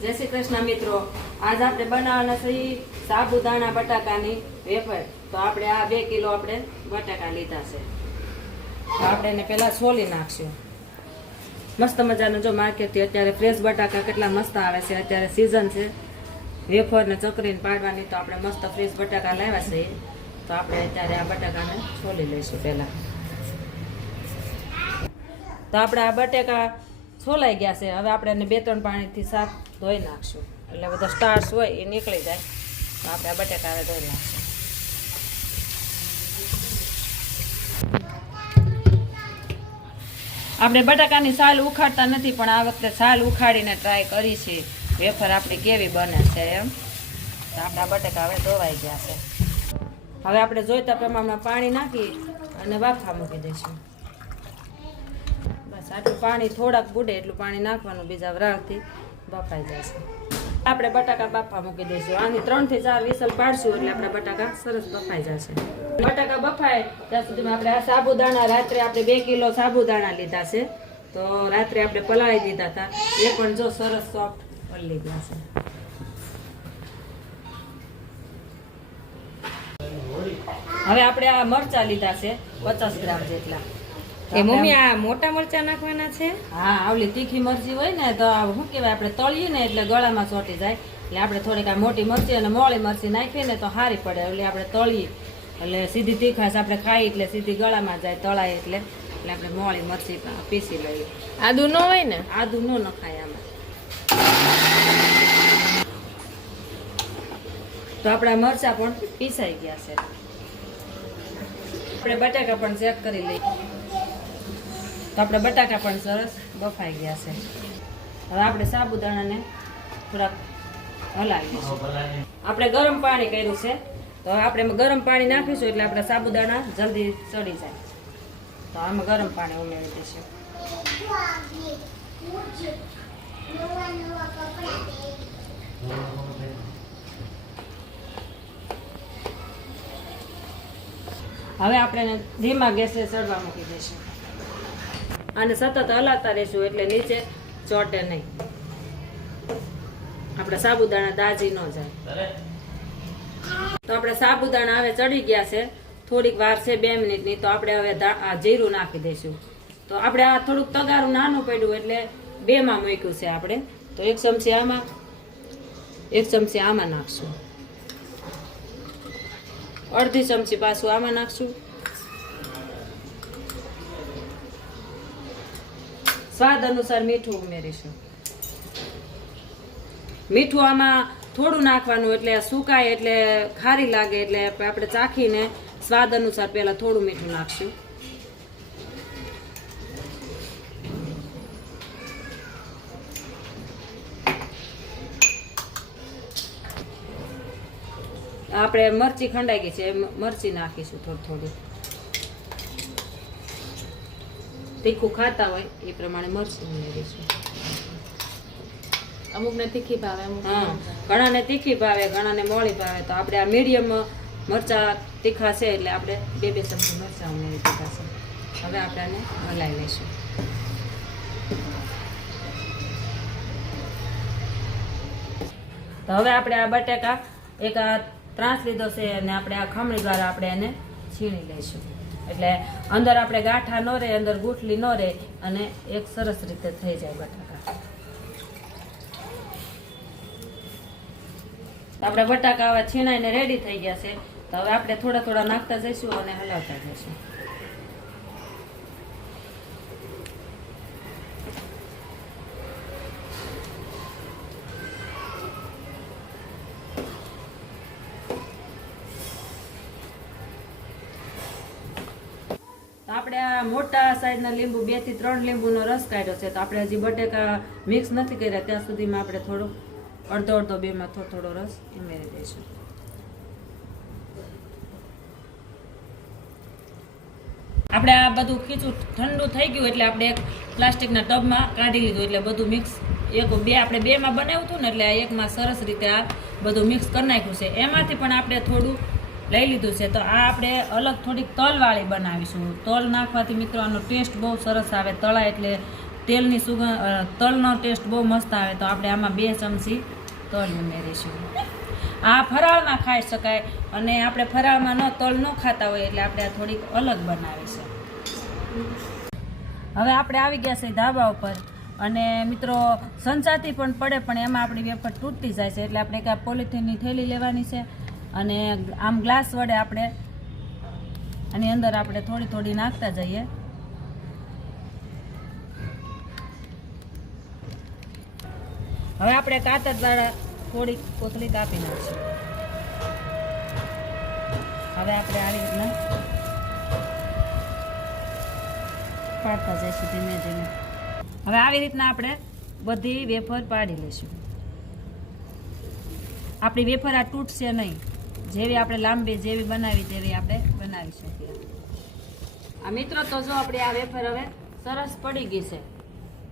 જય શ્રી કૃષ્ણ મિત્રો. આજ આપણે બનાવવાના છે સાબુદાણા બટાકાની વેફર. તો આપણે આ બે કિલો આપણે બટાકા લીધા છે. તો આપણે એને પહેલાં છોલી નાખશું. મસ્ત મજાનું જો માર્કેટથી અત્યારે ફ્રેશ બટાકા કેટલા મસ્ત આવે છે. અત્યારે સિઝન છે. વેફરને ચકરીને પાડવાની તો આપણે મસ્ત ફ્રેશ બટાકા લાવ્યા છે. તો આપણે અત્યારે આ બટાકાને છોલી લઈશું પહેલાં. તો આપણે આ બટેકા છોલાઈ ગયા છે. હવે આપણે એને બે ત્રણ પાણીથી સાફ ધોઈ નાખશું. એટલે બધા સ્ટાર્સ હોય એ નીકળી જાય. તો આપણે આ બટેકા હવે ધોઈ નાખશું. આપણે બટાકાની સાલ ઉખાડતા નથી, પણ આ વખતે સાલ ઉખાડીને ટ્રાય કરી છે. વેફર આપણી કેવી બને છે એમ. તો આપણા બટાકા હવે ધોવાઈ ગયા છે. હવે આપણે જોઈતા પ્રમાણમાં પાણી નાખી અને વાફા મૂકી દઈશું. બસ આટલું પાણી થોડાક બુડે એટલું પાણી નાખવાનું, બીજા વરાળથી બફાઈ જશે આપણે બટાકા બાફા મૂકી દઈશું. આની ત્રણથી ચાર વિસલ પાડશું એટલે આપણા બટાકા સરસ બફાઈ જશે બટાકા બફાય, ત્યાં સુધીમાં આપણે આ સાબુદાણા રાત્રે આપણે બે કિલો સાબુદાણા લીધા છે. તો રાત્રે આપણે પલાળી દીધા હતા. એ પણ જો સરસ સોફ્ટ પલળી ગયા છે. હવે આપણે આ મરચા લીધા છે, પચાસ ગ્રામ જેટલા. એ મમ્મી આ મોટા મરચા નાખવાના છે? હા આવલી તીખી મરચી હોય ને તો શું કહેવાય આપણે તળીએ ને એટલે ગળામાં ચોંટી જાય. એટલે આપણે થોડીક આ મોટી મરચી અને મોળી મરચી નાખીએ ને તો સારી પડે એટલે આપણે તળીએ. એટલે સીધી તીખાશ આપણે ખાઈ એટલે સીધી ગળામાં જાય તળાય એટલે. એટલે આપણે મોળી મરચી પીસી લઈએ. આદુ ન હોય ને? આદુ ન નખાય આમાં. તો આપણા મરચા પણ પીસાઈ ગયા છે. આપણે બટાકા પણ ચેક કરી લઈએ. તો આપણે બટાકા પણ સરસ બફાઈ ગયા છે. હવે આપણે સાબુદાણાને થોડાક હલાવીએ દઈશું આપણે ગરમ પાણી કર્યું છે. તો આપણે ગરમ પાણી નાખીશું એટલે આપણે સાબુદાણા જલ્દી ચડી જાય. તો આમાં ગરમ પાણી ઉમેરી દઈશું. હવે આપણે ધીમા ગેસે ચડવા મૂકી દઈશું. અને સતત હલાતા રહેશું એટલે નીચે ચોટે નહીં. આપણે સાબુદાણા દાજી ન જાય. તો આપણે સાબુદાણા હવે ચડી ગયા છે. થોડીક વાર છે બે મિનિટની, તો આપણે હવે આ જીરું નાખી દઈશું. તો આપણે આ થોડુંક તગારું નાનું પડ્યું એટલે બેમાં મૂક્યું છે આપણે. તો એક ચમચી આમાં, એક ચમચી આમાં નાખશું. અડધી ચમચી પાછું આમાં નાખશું. સ્વાદ અનુસાર મીઠું ઉમેરીશું. મીઠું આમાં થોડું નાખવાનું એટલે સુકાય એટલે ખારી લાગે એટલે આપણે ચાખીને સ્વાદ અનુસાર પહેલાં થોડું મીઠું નાખશું. આપણે મરચી ખંડાઈ ગઈ છે મરચી નાખીશું થોડી થોડી. તીખું ખાતા હોય એ પ્રમાણે મરચું ઉમેરીશું અમુકને તીખી ભાવે અમુક હા ઘણાને તીખી ભાવે ઘણાને મોળી ભાવે. તો આપણે આ મીડિયમ મરચા તીખા છે એટલે આપણે બે બે ચમચી મરચાં ઉમેરી દીધા છે. હવે આપણે આને હલાવી લઈશું. તો હવે આપણે આ બટેકા એક આ ત્રાસ લીધો છે અને આપણે આ ખમણી દ્વારા આપણે એને છીણી લઈશું. એટલે અંદર આપણે ગાંઠા ન રહે, અંદર ગુઠલી ન રહે અને એક સરસ રીતે થઈ જાય બટાકા. આપણે બટાકા હવે છીણાઈને રેડી થઈ ગયા છે. તો હવે આપણે થોડા થોડા નાખતા જઈશું અને હલાવતા જઈશું. આપણે મોટા સાઈઝના લીંબુ, બેથી ત્રણ લીંબુનો રસ કાઢ્યો છે, તો આપણે હજી બટેકા મિક્સ નથી કર્યા, ત્યાં સુધીમાં આપણે થોડો અડધો અડધો, બેમાં થોડો થોડો રસ ઉમેરી દઈશું. આપણે આ બધું ખીચું ઠંડુ થઈ ગયું એટલે આપણે એક પ્લાસ્ટિકના ટબમાં કાઢી લીધું, એટલે બધું મિક્સ એક બે, આપણે બેમાં બનાવ્યું હતું ને, એટલે એકમાં સરસ રીતે આ બધું મિક્સ કરી નાખ્યું છે. એમાંથી પણ આપણે થોડું લઈ લીધું છે. તો આ આપણે અલગ થોડીક તલવાળી બનાવીશું. તલ નાખવાથી મિત્રો આનો ટેસ્ટ બહુ સરસ આવે. તળા એટલે તેલની સુગંધ તલનો ટેસ્ટ બહુ મસ્ત આવે. તો આપણે આમાં બે ચમચી તલ ઉમેરીશું. આ ફરાળમાં ખાઈ શકાય અને આપણે ફરાળમાં ન તલ ન ખાતા હોય એટલે આપણે આ થોડીક અલગ બનાવીશું. હવે આપણે આવી ગયા છે ધાબા ઉપર અને મિત્રો સંચાતી પણ પડે, પણ એમાં આપણી વેફર તૂટતી જાય છે. એટલે આપણે કાંઈ પોલિથીનની થેલી લેવાની છે. અને આમ ગ્લાસ વડે આપણે આની અંદર આપણે થોડી થોડી નાખતા જઈએ. હવે આપણે કાતર દ્વારા થોડીક કોથળી કાપી નાખીશું. હવે આપણે આવી રીતના પાડતા જઈશું ધીમે ધીમે. હવે આવી રીતના આપણે બધી વેફર પાડી લઈશું. આપણી વેફર આ તૂટશે નહીં. જેવી આપણે લાંબી જેવી બનાવી તેવી આપણે બનાવી શકીએ. આ મિત્રો તો જો આપણે આ વેફર હવે સરસ પડી ગઈ છે.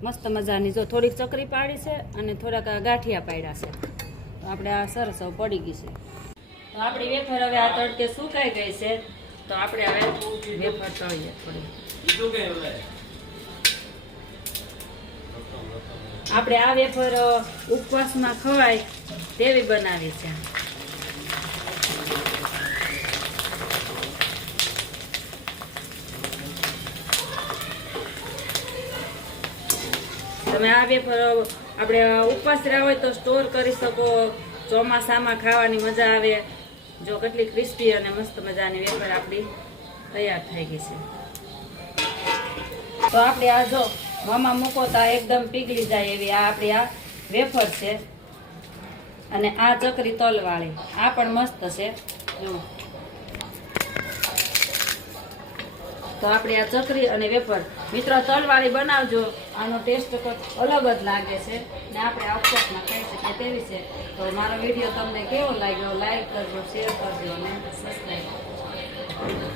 મસ્ત મજાની જો થોડીક ચકરી પાડી છે અને થોડાક ગાંઠિયા પાડ્યા છે. તો આપણે આ સરસ હવે પડી ગઈ છે. તો આપણી વેફર હવે આ તડકે સુકાઈ ગઈ છે. તો આપણે હવે વેફર તળીએ આપણે આ વેફર ઉપવાસમાં ખવાય તેવી બનાવી છે. તમે આ વેફર આપણે ઉપવાસ રહ્યા હોય તો સ્ટોર કરી શકો, ચોમાસામાં ખાવાની મજા આવે. જો કેટલી ક્રિસ્પી અને મસ્ત મજાની વેફર આપણી તૈયાર થઈ ગઈ છે. તો આપણે આ જો, મોંમાં મૂકો તો એકદમ પીગળી જાય એવી આ આપણી આ વેફર છે. અને આ ચકરી તલવાળી, આ પણ મસ્ત છે. જુઓ. તો આપણે આ ચકરી અને વેપર મિત્રો તલવાળી બનાવજો. આનો ટેસ્ટ અલગ જ લાગે છે. ને આપણે આઉટસોટમાં ખાઈ શકીએ તેવી છે. તો મારો વીડિયો તમને કેવો લાગ્યો? લાઈક કરજો શેર કરજો અને સબસ્ક્રાઈબ